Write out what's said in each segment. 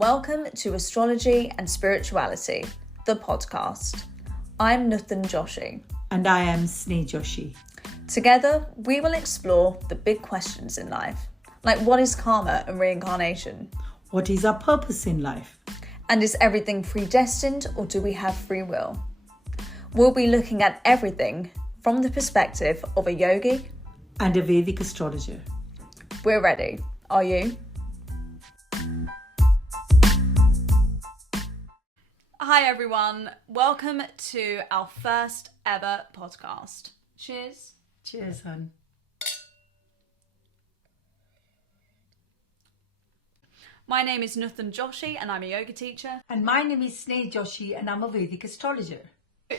Welcome to Astrology and Spirituality, the podcast. I'm Nutan Joshi. And I am Sneh Joshi. Together, we will explore the big questions in life, like what is karma and reincarnation? What is our purpose in life? And is everything predestined or do we have free will? We'll be looking at everything from the perspective of a yogi and a Vedic astrologer. We're ready. Are you? Hi everyone, welcome to our first ever podcast. Cheers. Cheers, hon. My name is Nutan Joshi and I'm a yoga teacher. And my name is Sneh Joshi and I'm a Vedic astrologer.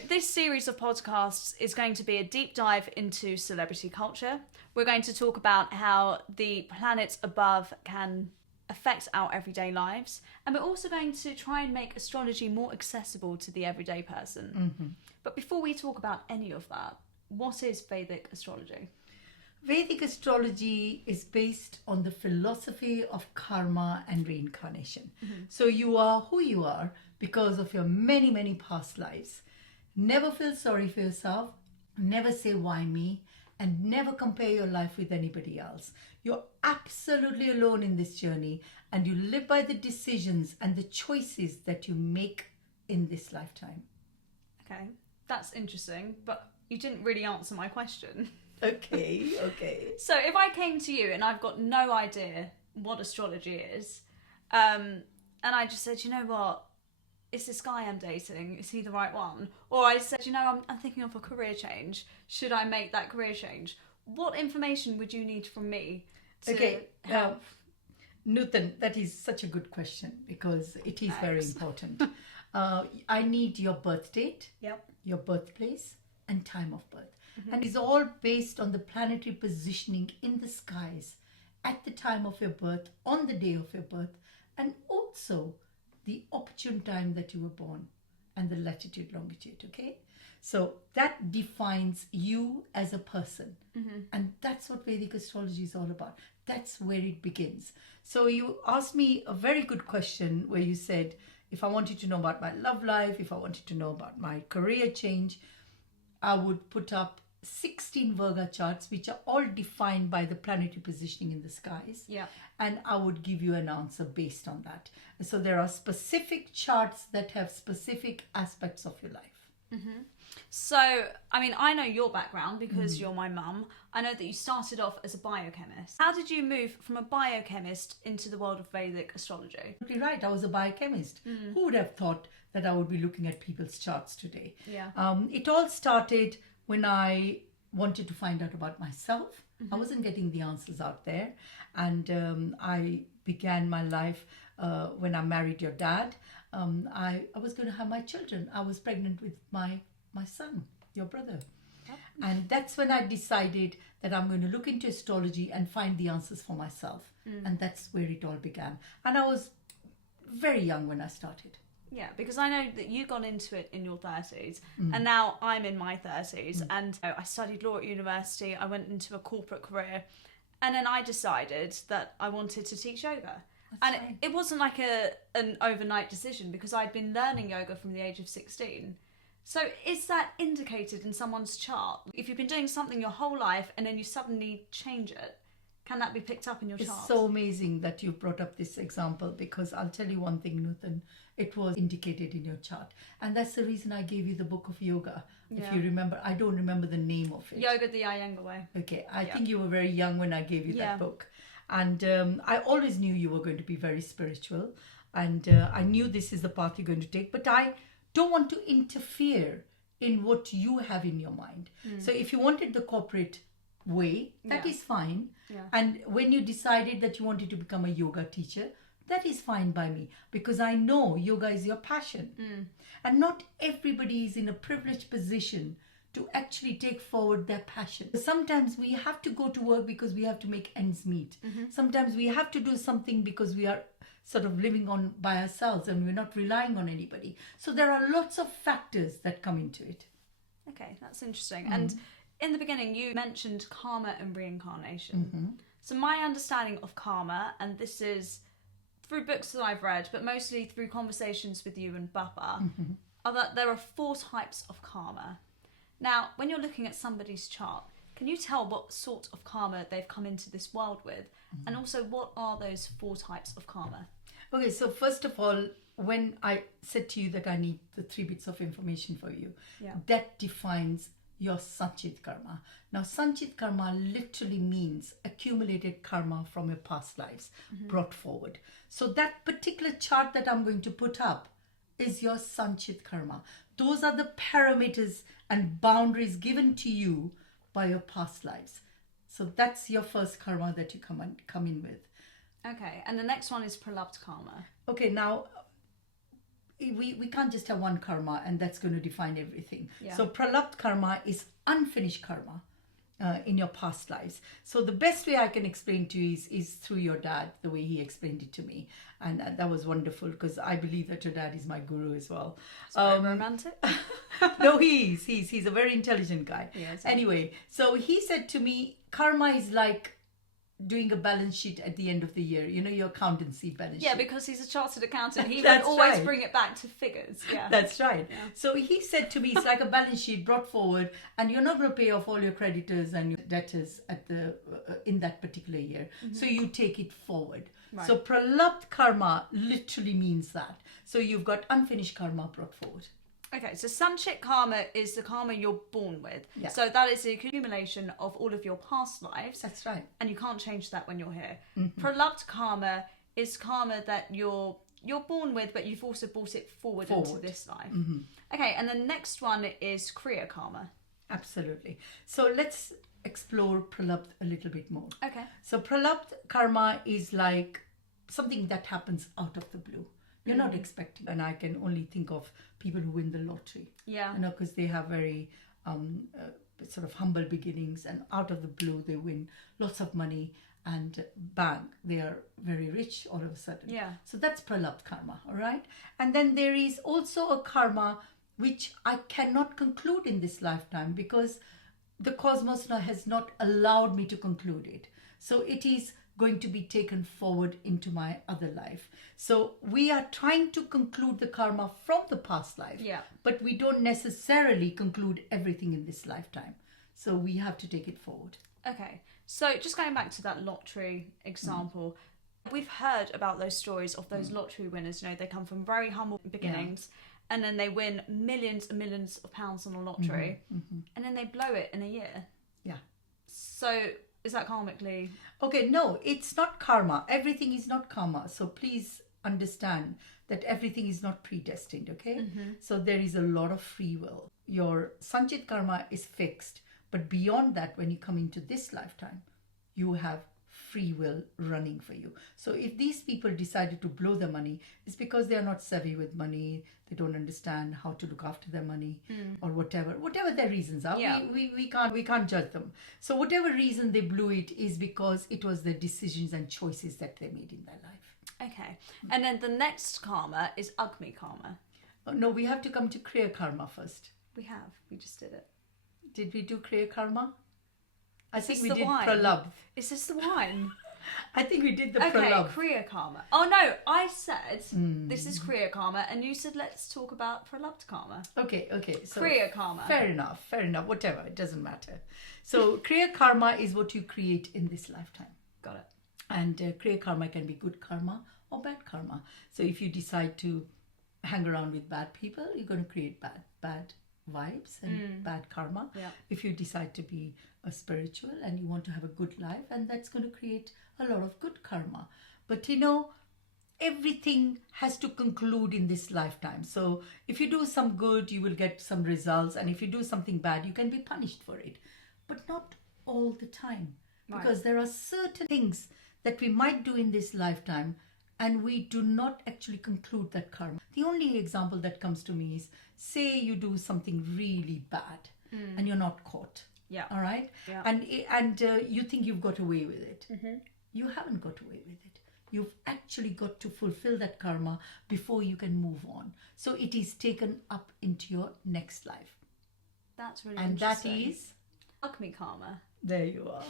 This series of podcasts is going to be a deep dive into celebrity culture. We're going to talk about how the planets above can affect our everyday lives, and we're also going to try and make astrology more accessible to the everyday person. Mm-hmm. But before we talk about any of that, what is Vedic astrology? Vedic astrology is based on the philosophy of karma and reincarnation. Mm-hmm. So you are who you are because of your many, many past lives. Never feel sorry for yourself, never say why me, and never compare your life with anybody else. You're absolutely alone in this journey, and you live by the decisions and the choices that you make in this lifetime. Okay, that's interesting, but you didn't really answer my question. Okay. So if I came to you and I've got no idea what astrology is, and I just said, you know what, is this guy I'm dating, is he the right one? Or I said, you know, I'm thinking of a career change. Should I make that career change? What information would you need from me to help? Nutan, that is such a good question because it is very important. I need your birth date, your birthplace, and time of birth. Mm-hmm. And it's all based on the planetary positioning in the skies at the time of your birth, on the day of your birth, and also the opportune time that you were born and the latitude, longitude, okay? So that defines you as a person. Mm-hmm. And that's what Vedic astrology is all about. That's where it begins. So you asked me a very good question where you said, if I wanted to know about my love life, if I wanted to know about my career change, I would put up 16 Virga charts, which are all defined by the planetary positioning in the skies. Yeah. And I would give you an answer based on that. So there are specific charts that have specific aspects of your life. Mm-hmm. So, I mean, I know your background because you're my mum. I know that you started off as a biochemist. How did you move from a biochemist into the world of Vedic astrology? Absolutely right. I was a biochemist. Mm-hmm. Who would have thought that I would be looking at people's charts today? Yeah. It all started when I wanted to find out about myself. Mm-hmm. I wasn't getting the answers out there. And I began my life when I married your dad. I was going to have my children. I was pregnant with my son, your brother. Yep. And that's when I decided that I'm going to look into astrology and find the answers for myself. And that's where it all began. And I was very young when I started. Yeah, because I know that you got into it in your 30s and now I'm in my 30s and I studied law at university. I went into a corporate career and then I decided that I wanted to teach yoga. That's and it wasn't like an overnight decision because I'd been learning yoga from the age of 16. So is that indicated in someone's chart? If you've been doing something your whole life and then you suddenly change it, can that be picked up in your chart? It's so amazing that you brought up this example because I'll tell you one thing, Nutan. It was indicated in your chart. And that's the reason I gave you the book of yoga. Yeah. If you remember, I don't remember the name of it. Yoga the Iyengar way. Okay, I think you were very young when I gave you that book. And I always knew you were going to be very spiritual. And I knew this is the path you're going to take. But I don't want to interfere in what you have in your mind. So if you wanted the corporate way, that is fine. Yeah. And when you decided that you wanted to become a yoga teacher, that is fine by me because I know yoga is your passion. And not everybody is in a privileged position to actually take forward their passion. Sometimes we have to go to work because we have to make ends meet. Sometimes we have to do something because we are sort of living on by ourselves and we're not relying on anybody. So there are lots of factors that come into it. Okay, that's interesting. And in the beginning, you mentioned karma and reincarnation. So my understanding of karma, and this is through books that I've read, but mostly through conversations with you and Bappa, are that there are 4 types of karma. Now, when you're looking at somebody's chart, can you tell what sort of karma they've come into this world with? And also, what are those 4 types of karma? Okay, so first of all, when I said to you that I need the 3 bits of information for you, that defines your Sanchit karma. Now, Sanchit karma literally means accumulated karma from your past lives brought forward. So that particular chart that I'm going to put up is your Sanchit karma. Those are the parameters and boundaries given to you by your past lives. So that's your first karma that you come in with. Okay, and the next one is pralabdha karma. Okay, now we can't just have one karma and that's going to define everything. So pralabdha karma is unfinished karma in your past lives. So the best way I can explain to you is through your dad, the way he explained it to me. And that was wonderful because I believe that your dad is my guru as well. It's very romantic. No, he's a very intelligent guy. Yes. Anyway, so he said to me, karma is like doing a balance sheet at the end of the year, you know, your accountancy balance sheet. Yeah, because he's a chartered accountant. He would always bring it back to figures. Yeah, that's right. Yeah. So he said to me, it's like a balance sheet brought forward, and you're not going to pay off all your creditors and your debtors at the in that particular year. So you take it forward. Right. So pralabdha karma literally means that. So you've got unfinished karma brought forward. Okay, so Sanchit karma is the karma you're born with. Yeah. So that is the accumulation of all of your past lives. That's right. And you can't change that when you're here. Pralabdha karma is karma that you're born with, but you've also brought it forward. Into this life. Okay, and the next one is kriya karma. Absolutely. So let's explore pralabdha a little bit more. Okay. So pralabdha karma is like something that happens out of the blue. You're not expecting, and I can only think of people who win the lottery. Yeah, you know, because they have very sort of humble beginnings, and out of the blue they win lots of money, and bang, they are very rich all of a sudden. Yeah. So that's pralabdha karma, all right. And then there is also a karma which I cannot conclude in this lifetime because the cosmos has not allowed me to conclude it. So it is going to be taken forward into my other life. So we are trying to conclude the karma from the past life, but we don't necessarily conclude everything in this lifetime. So we have to take it forward. Okay, so just going back to that lottery example, we've heard about those stories of those lottery winners. You know, they come from very humble beginnings, and then they win millions and millions of pounds on a lottery, and then they blow it in a year. Yeah. So is that karmically? Okay, no, it's not karma. Everything is not karma. So please understand that everything is not predestined, okay? So there is a lot of free will. Your Sanchit karma is fixed. But beyond that, when you come into this lifetime, you have free will running for you. So if these people decided to blow their money, it's because they are not savvy with money. They don't understand how to look after their money or whatever their reasons are. Yeah. We can't judge them. So whatever reason they blew it is because it was their decisions and choices that they made in their life. Okay. And then the next karma is Agni karma. No, we have to come to Kriya karma first. We just did it. Did we do Kriya karma? I think we did pralabdha. Is this the wine? I think we did the pralabdha. Okay, kriya karma. Oh no, I said this is kriya karma, and you said let's talk about pralabdha karma. Okay. So kriya karma. Fair enough. Whatever, it doesn't matter. So kriya karma is what you create in this lifetime. Got it. And kriya karma can be good karma or bad karma. So if you decide to hang around with bad people, you're going to create bad vibes and bad karma. Yeah. If you decide to be a spiritual and you want to have a good life, and that's going to create a lot of good karma. But you know, everything has to conclude in this lifetime. So if you do some good, you will get some results, and if you do something bad, you can be punished for it, but not all the time. Right. Because there are certain things that we might do in this lifetime and we do not actually conclude that karma. The only example that comes to me is, say you do something really bad and you're not caught. Yeah. All right. Yeah. And you think you've got away with it. You haven't got away with it. You've actually got to fulfill that karma before you can move on. So it is taken up into your next life. That's really interesting. And that is Agni karma. There you are.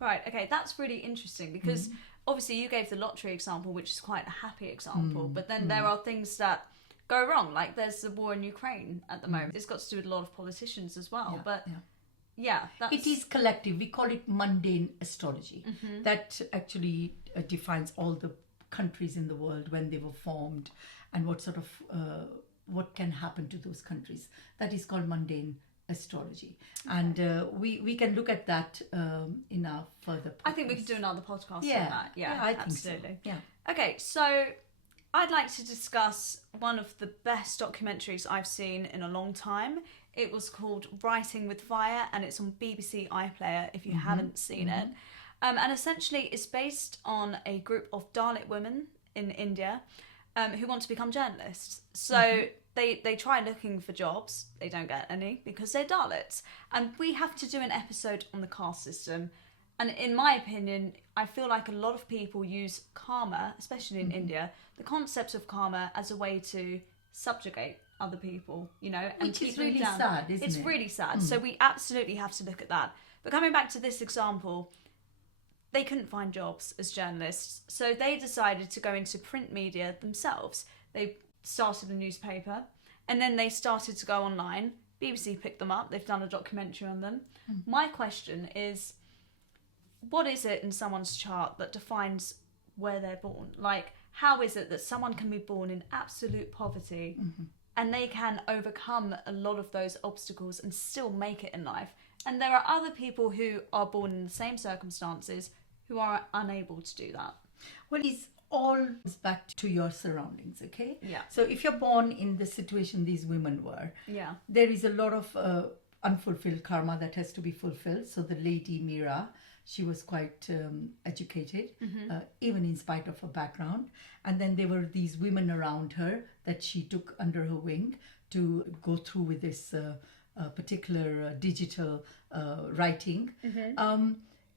Right, okay, that's really interesting because obviously you gave the lottery example, which is quite a happy example, but then there are things that go wrong, like there's the war in Ukraine at the moment. It's got to do with a lot of politicians as well, that's... It is collective. We call it mundane astrology. That actually defines all the countries in the world, when they were formed, and what sort of what can happen to those countries. That is called mundane astrology, and we can look at that in our further podcast. I think we could do another podcast on that. I think absolutely. So. Yeah. Okay, so I'd like to discuss one of the best documentaries I've seen in a long time. It was called Writing with Fire, and it's on BBC iPlayer if you haven't seen it. And essentially it's based on a group of Dalit women in India who want to become journalists. So they try looking for jobs. They don't get any because they're Dalits. And we have to do an episode on the caste system. And in my opinion, I feel like a lot of people use karma, especially in India, the concept of karma as a way to subjugate other people, you know, and which keep is them really down. sad, isn't it? It's really sad. So we absolutely have to look at that. But coming back to this example, they couldn't find jobs as journalists, so they decided to go into print media themselves. They started a newspaper, and then they started to go online. BBC picked them up. They've done a documentary on them. My question is, what is it in someone's chart that defines where they're born? Like, how is it that someone can be born in absolute poverty and they can overcome a lot of those obstacles and still make it in life? And there are other people who are born in the same circumstances who are unable to do that. Well, it's all back to your surroundings, okay? Yeah. So if you're born in the situation these women were, there is a lot of unfulfilled karma that has to be fulfilled. So the lady Meera, she was quite educated, even in spite of her background. And then there were these women around her that she took under her wing to go through with this particular digital writing.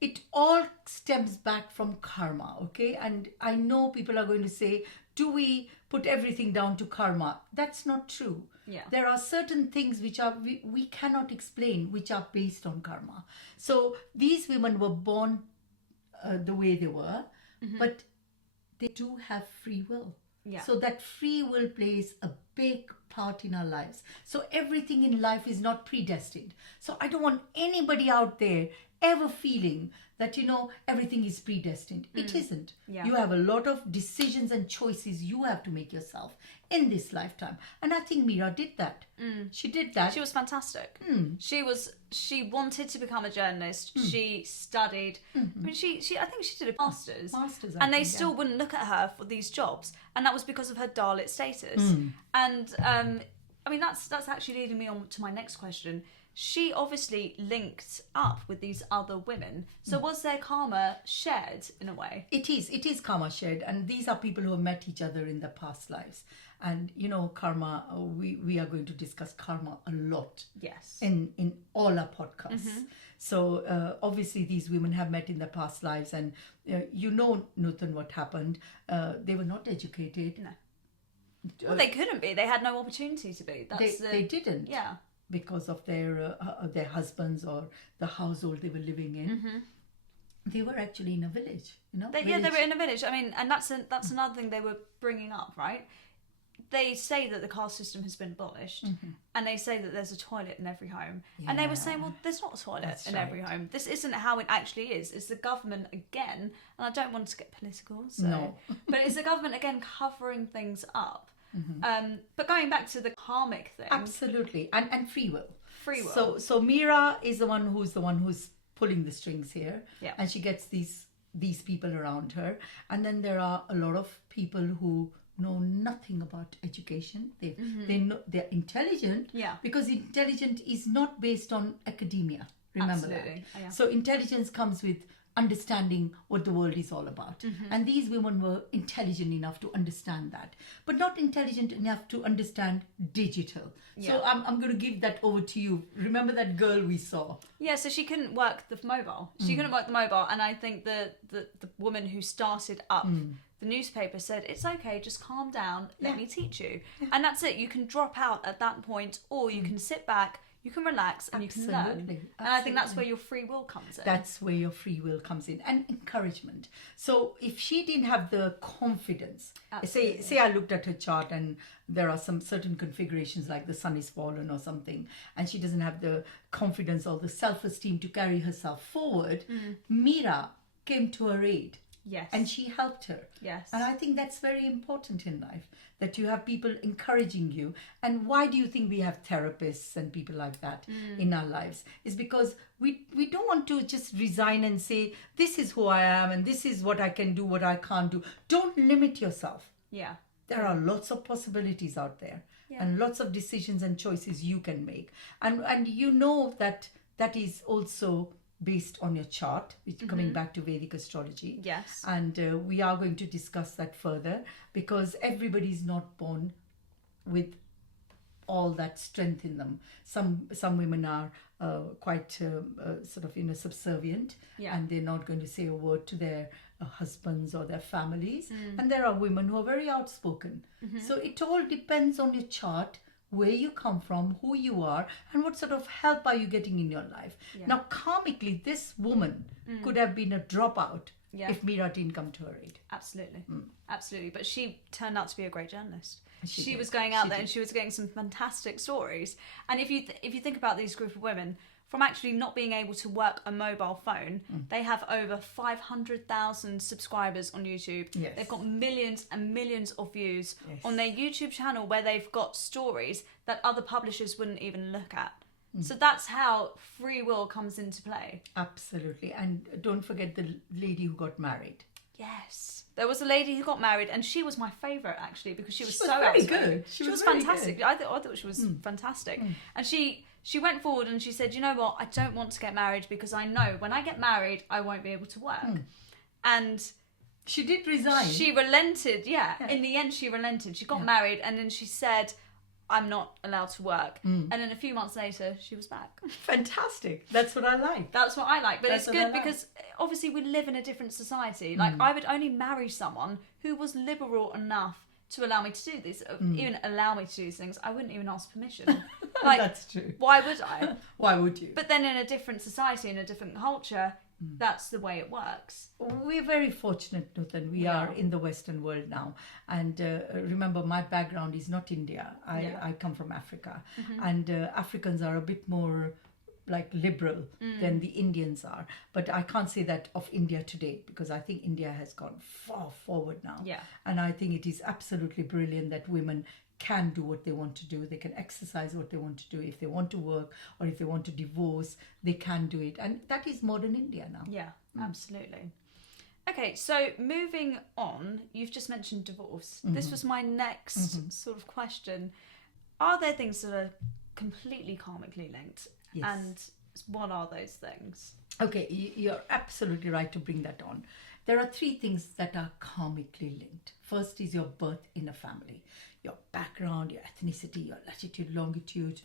It all stems back from karma, okay? And I know people are going to say, do we put everything down to karma? That's not true. Yeah. There are certain things which are we cannot explain, which are based on karma. So these women were born the way they were, but they do have free will. Yeah. So that free will plays a big part in our lives. So everything in life is not predestined. So I don't want anybody out there ever feeling that, you know, everything is predestined. It isn't. Yeah. You have a lot of decisions and choices you have to make yourself in this lifetime. And I think Meera did that. She did that. She was fantastic. She wanted to become a journalist. She studied. I mean, I think she did a master's. And they still wouldn't look at her for these jobs. And that was because of her Dalit status. And I mean, that's actually leading me on to my next question. She obviously linked up with these other women. So was their karma shared in a way? It is karma shared. And these are people who have met each other in their past lives. And, you know, karma, we are going to discuss karma a lot. Yes. In all our podcasts. So obviously these women have met in their past lives. And you know, Nutan, what happened. They were not educated. No. Well, they couldn't be. They had no opportunity to be. They didn't. Yeah. Because of their husbands or the household they were living in. They were actually in a village, you know. They were in a village. I mean, and that's another thing they were bringing up, right? They say that the caste system has been abolished, and they say that there's a toilet in every home. And they were saying, well, there's not a toilet in every home. This isn't how it actually is. It's the government again, and I don't want to get political, so, no. But it's the government again covering things up. But going back to the karmic thing, absolutely, and free will. Free will. So Meera is the one who's pulling the strings here, yeah. And she gets these people around her, and then there are a lot of people who know nothing about education. They know they're intelligent, yeah, because intelligence is not based on academia. Remember Absolutely. that. Yeah. So intelligence comes with understanding what the world is all about. And these women were intelligent enough to understand that, but not intelligent enough to understand digital. Yeah. So I'm going to give that over to you. Remember that girl we saw? Yeah, so she couldn't work the mobile. She couldn't work the mobile, and I think the woman who started up the newspaper said, it's okay, just calm down, let me teach you. And that's it. You can drop out at that point, or you can sit back, you can relax and you can learn. And I think that's where your free will comes in. That's where your free will comes in, and encouragement. So if she didn't have the confidence, say I looked at her chart and there are some certain configurations like the sun is fallen or something, and she doesn't have the confidence or the self-esteem to carry herself forward, Mira came to her aid. Yes. And she helped her. Yes. And I think that's very important in life, that you have people encouraging you. And why do you think we have therapists and people like that in our lives? Is because we don't want to just resign and say, this is who I am and this is what I can do, what I can't do. Don't limit yourself. Yeah. There are lots of possibilities out there, and lots of decisions and choices you can make. And you know that is also based on your chart, which coming back to Vedic astrology. Yes. And we are going to discuss that further, because everybody is not born with all that strength in them. Some women are quite sort of subservient, and they're not going to say a word to their husbands or their families. And there are women who are very outspoken. So it all depends on your chart, where you come from, who you are, and what sort of help are you getting in your life. Now, karmically, this woman could have been a dropout if Mira didn't come to her aid. Absolutely. Absolutely. But she turned out to be a great journalist. She did. was going out there and she was getting some fantastic stories. And if you think about these group of women, from actually not being able to work a mobile phone, they have over 500,000 subscribers on YouTube. Yes. They've got millions and millions of views on their YouTube channel, where they've got stories that other publishers wouldn't even look at. So that's how free will comes into play. Absolutely. And don't forget the lady who got married. Yes. There was a lady who got married, and she was my favourite, actually, because she was so very outspoken. good. She was very fantastic. good. I thought she was fantastic. And she went forward and she said, you know what, I don't want to get married because I know when I get married, I won't be able to work. And she did resign. She relented, In the end, she relented. She got married, and then she said, I'm not allowed to work. And then a few months later, she was back. Fantastic. That's what I like. That's what I like. But it's good because obviously we live in a different society. Like, I would only marry someone who was liberal enough to allow me to do this, even allow me to do these things. I wouldn't even ask permission. Like, that's true. Why would I? Why would you? But then in a different society, in a different culture, that's the way it works. We're very fortunate, Nutan. We are in the Western world now. And remember, my background is not India. I come from Africa. And Africans are a bit more like liberal than the Indians are. But I can't say that of India today, because I think India has gone far forward now. Yeah. And I think it is absolutely brilliant that women can do what they want to do. They can exercise what they want to do. If they want to work or if they want to divorce, they can do it. And that is modern India now. Yeah, absolutely. Okay, so moving on, you've just mentioned divorce. This was my next sort of question. Are there things that are completely karmically linked? Yes. And what are those things? Okay, you're absolutely right to bring that on. There are 3 things that are karmically linked. First is your birth in a family. Your background, your ethnicity, your latitude, longitude,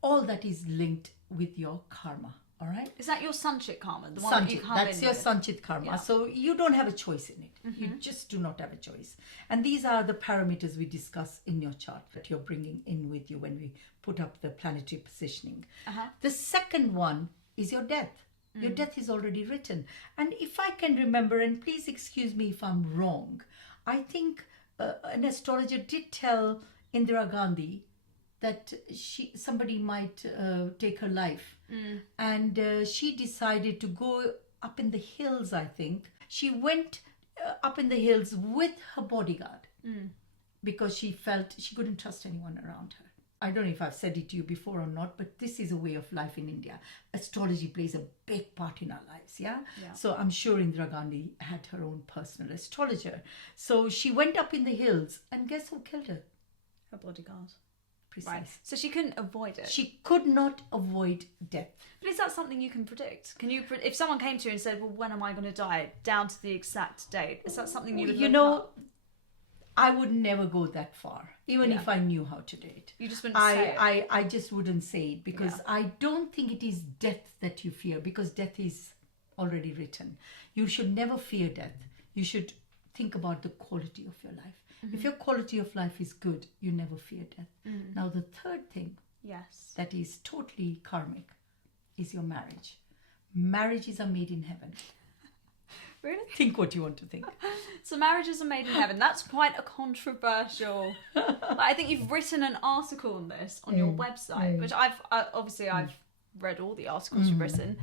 all that is linked with your karma. All right? Is that your Sanchit karma? The one Sanchit, that you come that's in your with? Sanchit karma. Yeah. So you don't have a choice in it. You just do not have a choice. And these are the parameters we discuss in your chart that you're bringing in with you when we put up the planetary positioning. The second one is your death. Your death is already written. And if I can remember, and please excuse me if I'm wrong, I think an astrologer did tell Indira Gandhi that somebody might take her life. And she decided to go up in the hills, I think. She went up in the hills with her bodyguard because she felt she couldn't trust anyone around her. I don't know if I've said it to you before or not, but this is a way of life in India. Astrology plays a big part in our lives, yeah? So I'm sure Indira Gandhi had her own personal astrologer. So she went up in the hills, and guess who killed her? Her bodyguard. Precise. Right. So she couldn't avoid it. She could not avoid death. But is that something you can predict? Can you, if someone came to you and said, "Well, when am I going to die?" down to the exact date, is that something you would? You know, I would never go that far, even if I knew how to do it. You just wouldn't say it. I just wouldn't say it because I don't think it is death that you fear, because death is already written. You should never fear death. You should think about the quality of your life. If your quality of life is good, you never fear death. Now, the third thing Yes. that is totally karmic is your marriage. Marriages are made in heaven. Really? Think what you want to think. So marriages are made in heaven. That's quite a controversial. I think you've written an article on this on your website, which I've read all the articles you've written.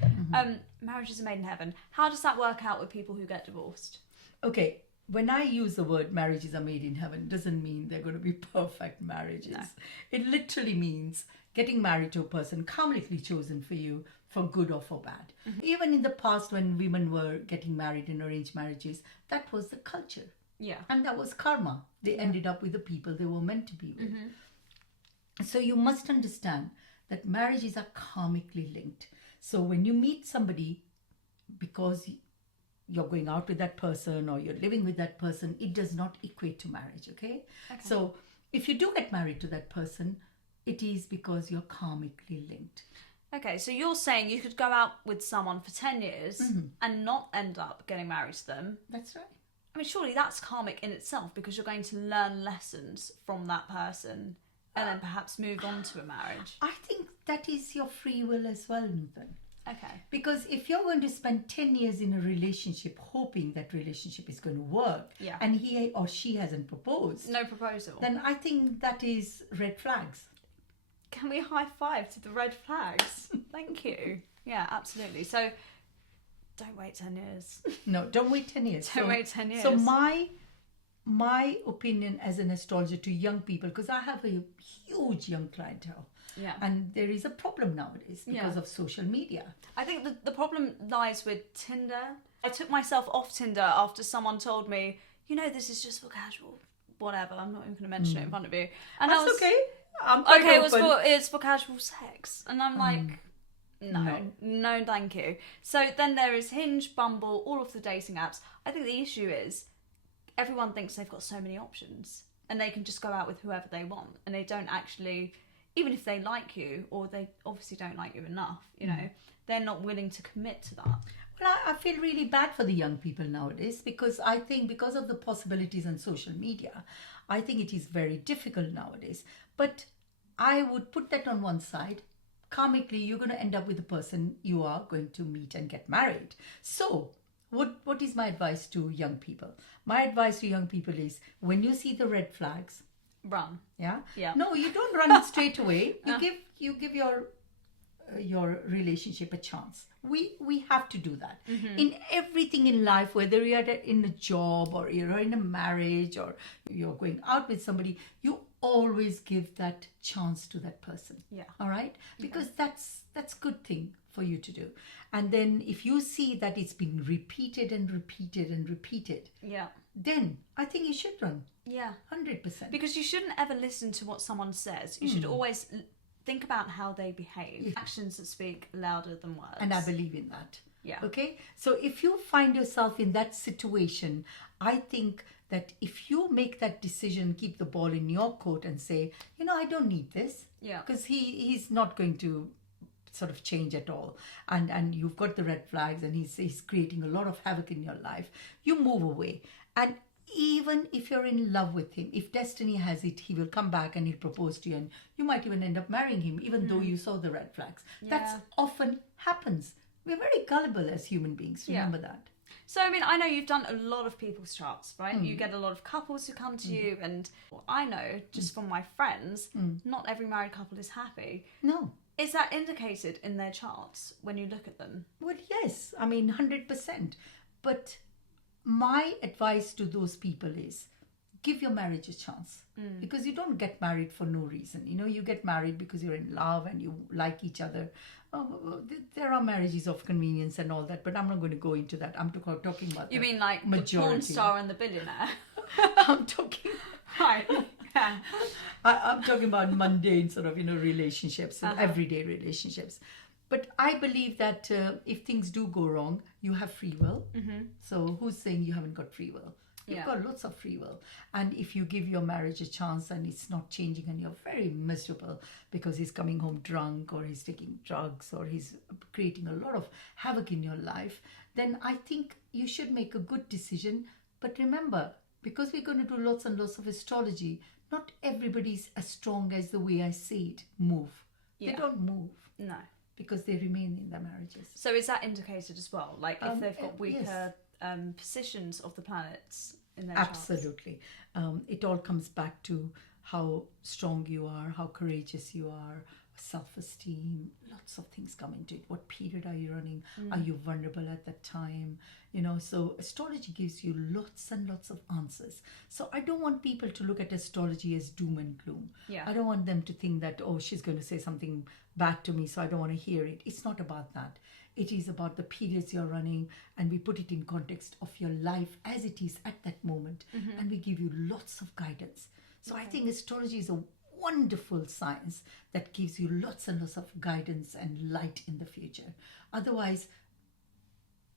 Marriages are made in heaven. How does that work out with people who get divorced? Okay, when I use the word marriages are made in heaven, it doesn't mean they're going to be perfect marriages. No. It literally means getting married to a person karmically chosen for you, for good or for bad. Even in the past, when women were getting married in arranged marriages, that was the culture. Yeah. And that was karma. They ended up with the people they were meant to be with. So you must understand that marriages are karmically linked. So when you meet somebody, because you're going out with that person or you're living with that person, it does not equate to marriage, okay? So if you do get married to that person, it is because you're karmically linked. Okay, so you're saying you could go out with someone for 10 years and not end up getting married to them. That's right. I mean, surely that's karmic in itself, because you're going to learn lessons from that person and then perhaps move on to a marriage. I think that is your free will as well, Nutan. Okay. Because if you're going to spend 10 years in a relationship hoping that relationship is going to work, and he or she hasn't proposed, No proposal. then I think that is red flags. Can we high five to the red flags? Thank you. Yeah, absolutely. So don't wait 10 years. No, don't wait 10 years. Don't wait 10 years. So my opinion as an astrologer to young people, because I have a huge young clientele, and there is a problem nowadays because of social media. I think the problem lies with Tinder. I took myself off Tinder after someone told me, this is just for casual, whatever. I'm not even going to mention it in front of you. And That's I was okay. I'm quite open. It's for casual sex, and I'm like, no, thank you. So then there is Hinge, Bumble, all of the dating apps. I think the issue is everyone thinks they've got so many options and they can just go out with whoever they want, and they don't actually, even if they like you, or they obviously don't like you enough, they're not willing to commit to that. Well, I feel really bad for the young people nowadays, because I think because of the possibilities on social media, I think it is very difficult nowadays. But I would put that on one side. Karmically, you're going to end up with the person you are going to meet and get married. So what is my advice to young people? My advice to young people is, when you see the red flags, run. Yeah? Yeah. No, you don't run it straight away. You give your relationship a chance. We have to do that. In everything in life, whether you're in a job or you're in a marriage or you're going out with somebody, you always give that chance to that person. Yeah. All right? Because that's good thing for you to do. And then if you see that it's being repeated and repeated and repeated, then I think you should run. Yeah. 100%. Because you shouldn't ever listen to what someone says. You should always think about how they behave. Actions that speak louder than words. And I believe in that. Yeah. Okay? So if you find yourself in that situation, I think that if you make that decision, keep the ball in your court and say, I don't need this. Yeah. Because he's not going to sort of change at all. And you've got the red flags and he's creating a lot of havoc in your life. You move away. And even if you're in love with him, if destiny has it, he will come back and he'll propose to you, and you might even end up marrying him, even though you saw the red flags. That's often happens. We're very gullible as human beings. Remember that. So, I mean, I know you've done a lot of people's charts, right? You get a lot of couples who come to you, and I know, just from my friends, not every married couple is happy. No. Is that indicated in their charts when you look at them? Well, yes. I mean, 100%. But my advice to those people is, give your marriage a chance. Because you don't get married for no reason. You get married because you're in love and you like each other. There are marriages of convenience and all that, but I'm not going to go into that. I'm talking about You mean like majority. The porn star and the billionaire? I'm talking... Right, yeah. I'm talking about mundane sort of, relationships, everyday relationships. But I believe that if things do go wrong, you have free will. So who's saying you haven't got free will? You've got lots of free will. And if you give your marriage a chance and it's not changing and you're very miserable because he's coming home drunk or he's taking drugs or he's creating a lot of havoc in your life, then I think you should make a good decision. But remember, because we're going to do lots and lots of astrology, not everybody's as strong as the way I say it move. They don't move. No. Because they remain in their marriages. So is that indicated as well? Like if they've got weaker yes. Positions of the planets in their Absolutely. It all comes back to how strong you are, how courageous you are, self-esteem, lots of things come into it. What period are you running? Are you vulnerable at that time? So astrology gives you lots and lots of answers. So I don't want people to look at astrology as doom and gloom. Yeah. I don't want them to think that, oh, she's going to say something bad to me, so I don't want to hear it. It's not about that. It is about the periods you're running, and we put it in context of your life as it is at that moment, and we give you lots of guidance. So I think astrology is a wonderful science that gives you lots and lots of guidance and light in the future. Otherwise,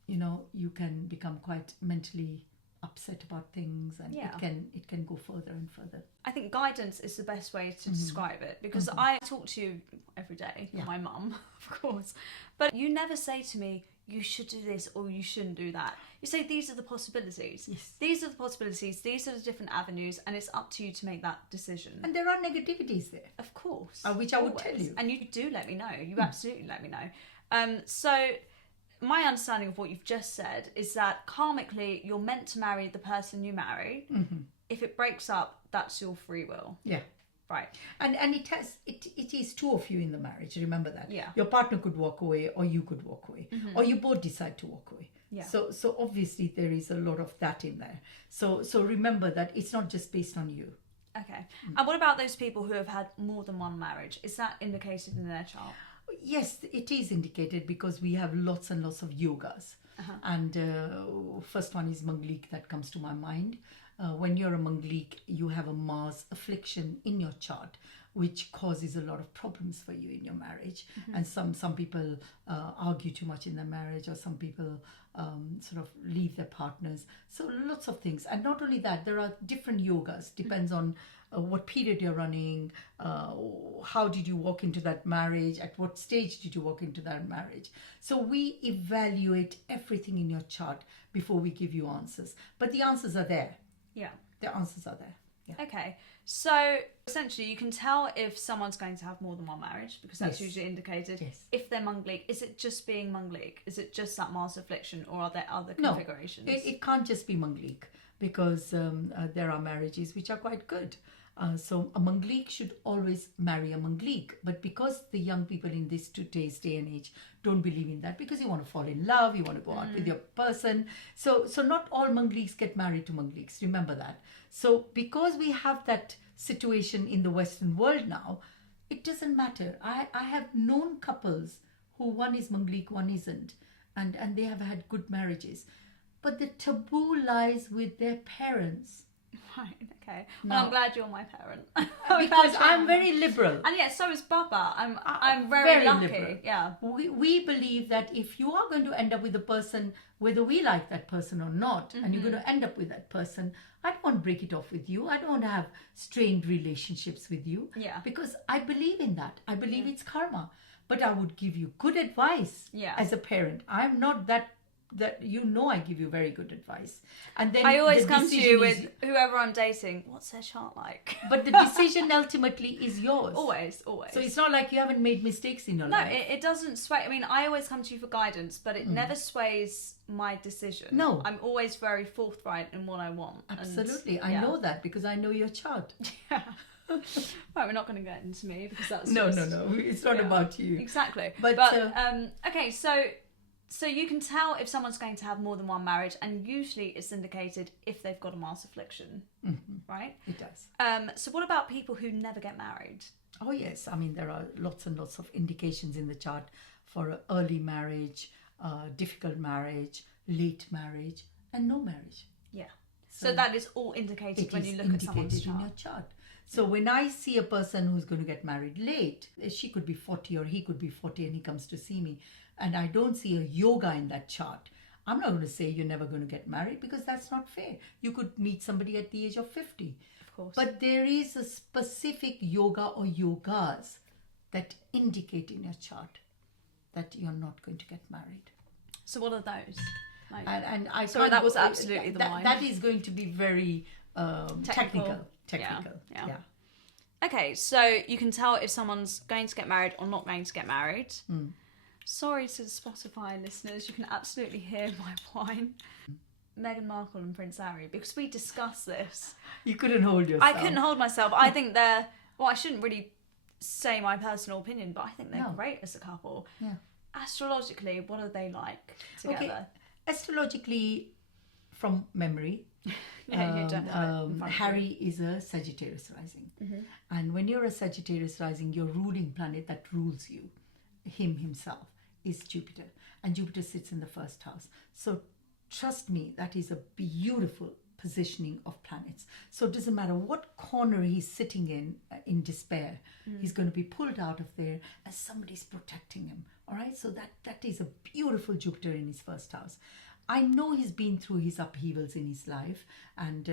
you can become quite mentally upset about things, and it can go further and further. I think guidance is the best way to describe it, because I talk to you every day, my mum, of course, but you never say to me, you should do this or you shouldn't do that. You say these are the possibilities. Yes. These are the possibilities, these are the different avenues, and it's up to you to make that decision. And there are negativities there. Of course. Which I would tell you. And you do let me know. You absolutely let me know. So my understanding of what you've just said is that karmically you're meant to marry the person you marry. If it breaks up, that's your free will. Yeah. Right. And it is two of you in the marriage. Remember that. Yeah. Your partner could walk away, or you could walk away, or you both decide to walk away. Yeah. So obviously there is a lot of that in there. So remember that it's not just based on you. Okay. And what about those people who have had more than one marriage? Is that indicated in their chart? Yes, it is indicated because we have lots and lots of yogas. And first one is Manglik that comes to my mind. When you're a Manglik, you have a Mars affliction in your chart, which causes a lot of problems for you in your marriage. And some people argue too much in their marriage, or some people sort of leave their partners. So lots of things. And not only that, there are different yogas, depends on what period you're running, how did you walk into that marriage, at what stage did you walk into that marriage. So we evaluate everything in your chart before we give you answers. But the answers are there. Yeah. The answers are there. Yeah. Okay. So essentially you can tell if someone's going to have more than one marriage, because that's Yes. usually indicated. Yes. If they're Manglik, is it just being Manglik? Is it just that Mars affliction, or are there other configurations? No, it can't just be Manglik, because there are marriages which are quite good. So a Manglik should always marry a Manglik. But because the young people in this today's day and age don't believe in that, because you want to fall in love, you want to go out with your person. So not all Mangliks get married to Mangliks. Remember that. So because we have that situation in the Western world now, it doesn't matter. I have known couples who one is Manglik, one isn't. And they have had good marriages. But the taboo lies with their parents. Right, okay. No. Well, I'm glad you're my parent. Because I'm very liberal. And yeah, so is Baba. I'm very lucky. Liberal. Yeah. We believe that if you are going to end up with a person, whether we like that person or not, and you're going to end up with that person, I don't want to break it off with you. I don't want to have strained relationships with you. Yeah. Because I believe in that. I believe it's karma. But I would give you good advice as a parent. I'm not that I give you very good advice. And then I always come to you with whoever I'm dating, what's their chart like? But the decision ultimately is yours. Always. So it's not like you haven't made mistakes in your life. No, it doesn't sway. I mean, I always come to you for guidance, but it never sways my decision. No. I'm always very forthright in what I want. Absolutely. I know that because I know your chart. Yeah. Right, we're not going to get into me because that's No. It's not about you. Exactly. But okay, so you can tell if someone's going to have more than one marriage, and usually it's indicated if they've got a Mars affliction, right? It does. So what about people who never get married? Oh yes, I mean there are lots and lots of indications in the chart for early marriage, difficult marriage, late marriage, and no marriage. Yeah. So that is all indicated when you look at someone's chart. In your chart. So when I see a person who's going to get married late, she could be 40 or he could be 40 and he comes to see me, and I don't see a yoga in that chart, I'm not going to say you're never going to get married, because that's not fair. You could meet somebody at the age of 50. Of course. But there is a specific yoga or yogas that indicate in your chart that you're not going to get married. So what are those? Like, and I sorry, that was absolutely the wine. That is going to be very technical. Yeah. Okay, so you can tell if someone's going to get married or not going to get married. Sorry to Spotify listeners, you can absolutely hear my wine. Meghan Markle and Prince Harry, because we discussed this. You couldn't hold yourself. I couldn't hold myself. I think they're... Well, I shouldn't really say my personal opinion, but I think they're great as a couple. Yeah. Astrologically, what are they like together? Okay. Astrologically, from memory, You don't have it in front of Harry is a Sagittarius rising. And when you're a Sagittarius rising, your ruling planet that rules you, himself, is Jupiter. And Jupiter sits in the first house. So trust me, that is a beautiful positioning of planets. So it doesn't matter what corner he's sitting in despair, he's going to be pulled out of there as somebody's protecting him. All right, so that is a beautiful Jupiter in his first house. I know he's been through his upheavals in his life, and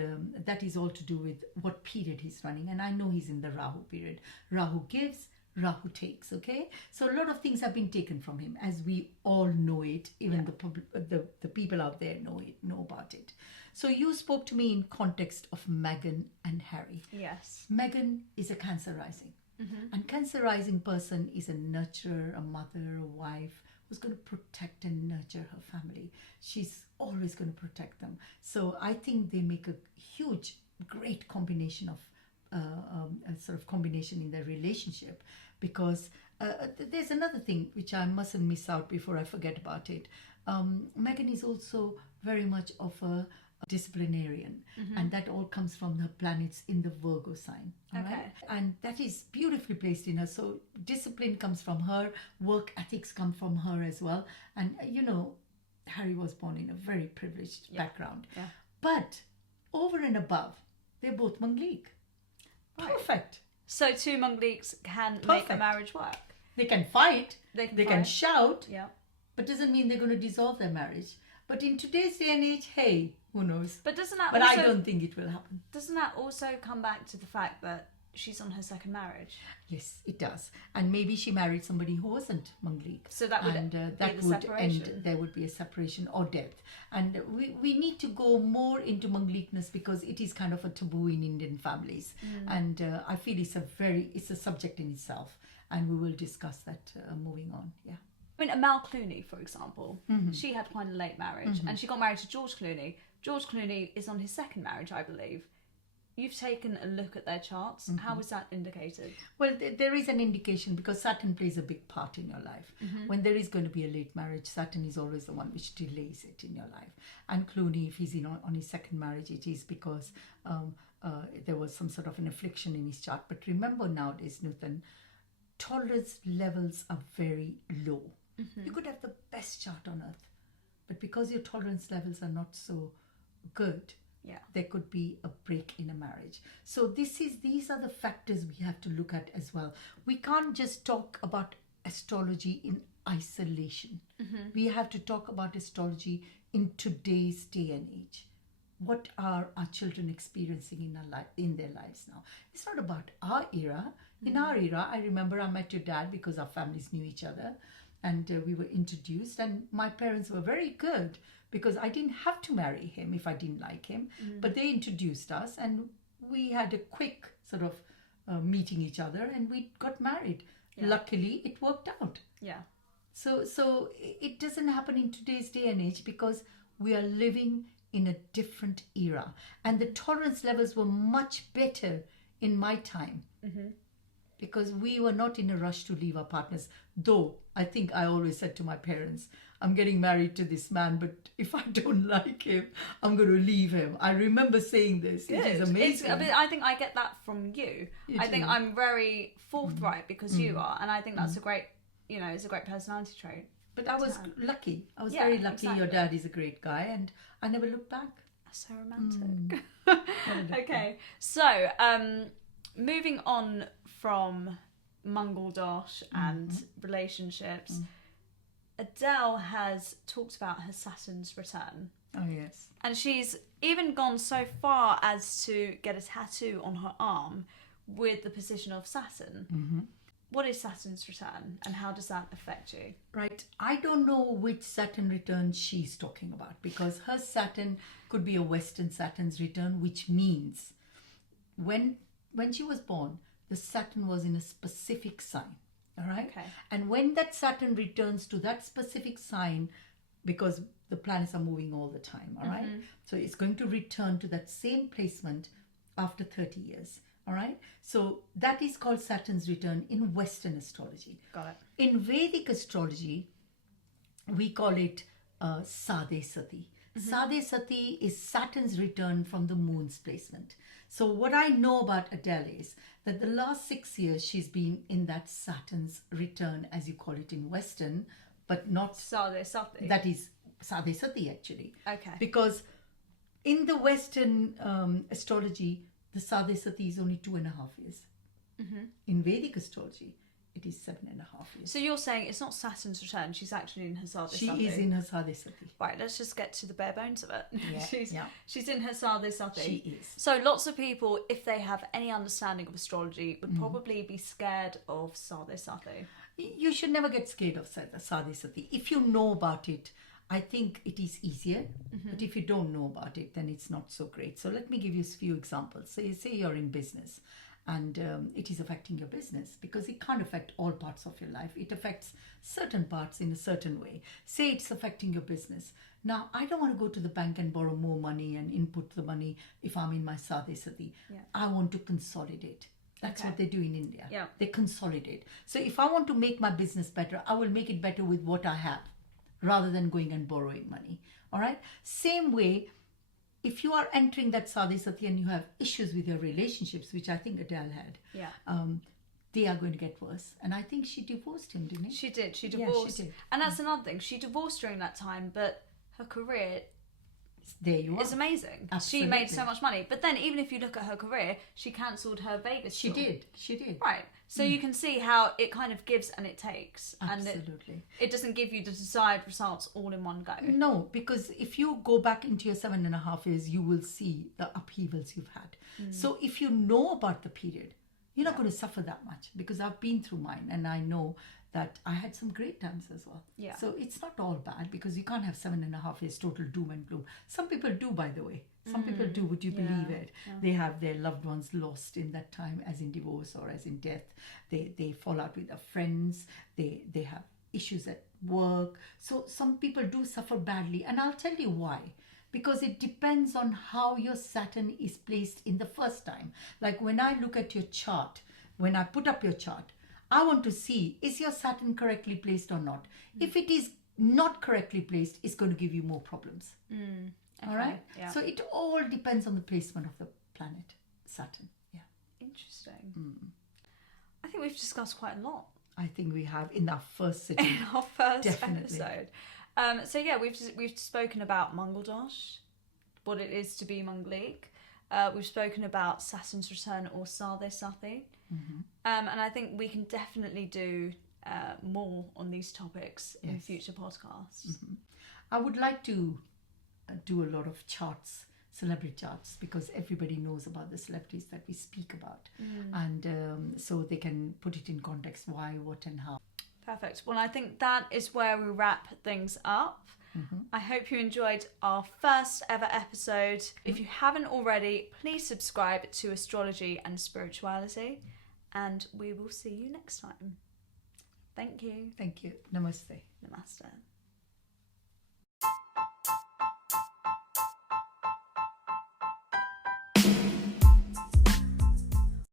that is all to do with what period he's running. And I know he's in the Rahu period. Rahu gives, Rahu takes, okay? So a lot of things have been taken from him, as we all know it. Even the people out there know about it. So you spoke to me in context of Meghan and Harry. Yes. Meghan is a Cancer rising. And Cancer rising person is a nurturer, a mother, a wife, who's going to protect and nurture her family. She's always going to protect them. So I think they make a huge, great combination of a sort of combination in their relationship, because there's another thing which I mustn't miss out before I forget about it. Meghan is also very much of a disciplinarian, and that all comes from the planets in the Virgo sign. Right? And that is beautifully placed in her. So discipline comes from her, work ethics come from her as well. And Harry was born in a very privileged background. Yeah. But over and above, they're both Manglik. Right. Perfect. So two Mangliks can make a marriage work. They can fight, they can shout, yeah, but doesn't mean they're going to dissolve their marriage. But in today's day and age, hey, who knows? But doesn't that? But I don't think it will happen. Doesn't that also come back to the fact that she's on her second marriage? Yes, it does. And maybe she married somebody who wasn't Manglik. So that would that would end. There would be a separation or death. And we need to go more into Manglikness, because it is kind of a taboo in Indian families. And I feel it's a subject in itself. And we will discuss that moving on. Yeah. I mean, Amal Clooney, for example, she had quite a late marriage, and she got married to George Clooney. George Clooney is on his second marriage, I believe. You've taken a look at their charts. How is that indicated? Well, there is an indication, because Saturn plays a big part in your life. When there is going to be a late marriage, Saturn is always the one which delays it in your life. And Clooney, if he's on his second marriage, it is because there was some sort of an affliction in his chart. But remember nowadays, Nutan, tolerance levels are very low. You could have the best chart on earth, but because your tolerance levels are not so good, there could be a break in a marriage. So these are the factors we have to look at as well. We can't just talk about astrology in isolation. We have to talk about astrology in today's day and age. What are our children experiencing in their lives now? It's not about our era. In our era, I remember I met your dad because our families knew each other. And we were introduced, and my parents were very good, because I didn't have to marry him if I didn't like him. But they introduced us, and we had a quick sort of meeting each other, and we got married. Yeah. Luckily, it worked out. Yeah. So it doesn't happen in today's day and age, because we are living in a different era. And the tolerance levels were much better in my time. Because we were not in a rush to leave our partners. Though, I think I always said to my parents, I'm getting married to this man, but if I don't like him, I'm going to leave him. I remember saying this. Good. It is amazing. I think I get that from you. I think I'm very forthright because you are. And I think that's a great, it's a great personality trait. But I was lucky. I was very lucky. Exactly. Your dad is a great guy, and I never looked back. That's so romantic. Okay. So, moving on from Mangal Dosh and relationships, Adele has talked about her Saturn's return. Oh, yes. And she's even gone so far as to get a tattoo on her arm with the position of Saturn. What is Saturn's return, and how does that affect you? Right. I don't know which Saturn return she's talking about, because her Saturn could be a Western Saturn's return, which means when she was born, the Saturn was in a specific sign. All right. Okay. And when that Saturn returns to that specific sign, because the planets are moving all the time, all right? So it's going to return to that same placement after 30 years, all right? So that is called Saturn's return in Western astrology. Got it. In Vedic astrology, we call it Sadhe Sati. Sadhe Sati is Saturn's return from the moon's placement. So what I know about Adele is that the last 6 years she's been in that Saturn's return, as you call it in Western, but not Sadhe Sati. that is Sadhe Sati actually. Okay. Because in the Western astrology, the Sadhe Sati is only 2.5 years. In Vedic astrology, it is 7.5 years. So you're saying it's not Saturn's return, she's actually in her Sadhe She Sati. is in her Sadhe Sati. Right, let's just get to the bare bones of it. Yeah, She's in her Sadhe Sati. She is. So lots of people, if they have any understanding of astrology, would probably be scared of Sadhe Sati. You should never get scared of Sadhe Sati. If you know about it, I think it is easier. But if you don't know about it, then it's not so great. So let me give you a few examples. So you say you're in business and it is affecting your business, because it can't affect all parts of your life. It affects certain parts in a certain way. Say it's affecting your business. Now, I don't want to go to the bank and borrow more money and input the money if I'm in my Sadhe Sati. Yeah. I want to consolidate. That's what they do in India. Yeah. They consolidate. So if I want to make my business better, I will make it better with what I have rather than going and borrowing money. All right? Same way, if you are entering that Sadhe Sati and you have issues with your relationships, which I think Adele had, they are going to get worse. And I think she divorced him, didn't she? She did. She Yeah, divorced. she did. And that's another thing. She divorced during that time, but her career There you are. is amazing. Absolutely. She made so much money. But then even if you look at her career, she cancelled her Vegas She tour. did. She did. Right. So you can see how it kind of gives and it takes. Absolutely. And it doesn't give you the desired results all in one go. No, because if you go back into your 7.5 years, you will see the upheavals you've had. So if you know about the period, you're not going to suffer that much, because I've been through mine and I know that I had some great times as well. Yeah. So it's not all bad, because you can't have 7.5 years total doom and gloom. Some people do, by the way. Some people do. Would you believe it? Yeah. They have their loved ones lost in that time, as in divorce or as in death. They fall out with their friends. They have issues at work. So some people do suffer badly. And I'll tell you why. Because it depends on how your Saturn is placed in the first time. Like when I look at your chart, when I put up your chart, I want to see, is your Saturn correctly placed or not? If it is not correctly placed, it's going to give you more problems. All right? Yeah. So it all depends on the placement of the planet, Saturn. Yeah. Interesting. I think we've discussed quite a lot I think we have in our first sitting. in our first Definitely. episode. So yeah, we've spoken about Mangaldosh, what it is to be Mangalik. We've spoken about Saturn's return or Sadhe Sati. And I think we can definitely do more on these topics in future podcasts. I would like to do a lot of charts, celebrity charts, because everybody knows about the celebrities that we speak about. And so they can put it in context, why, what and how. Perfect. Well, I think that is where we wrap things up. I hope you enjoyed our first ever episode. If you haven't already, please subscribe to Astrology and Spirituality, and we will see you next time. Thank you. Thank you. Namaste. Namaste.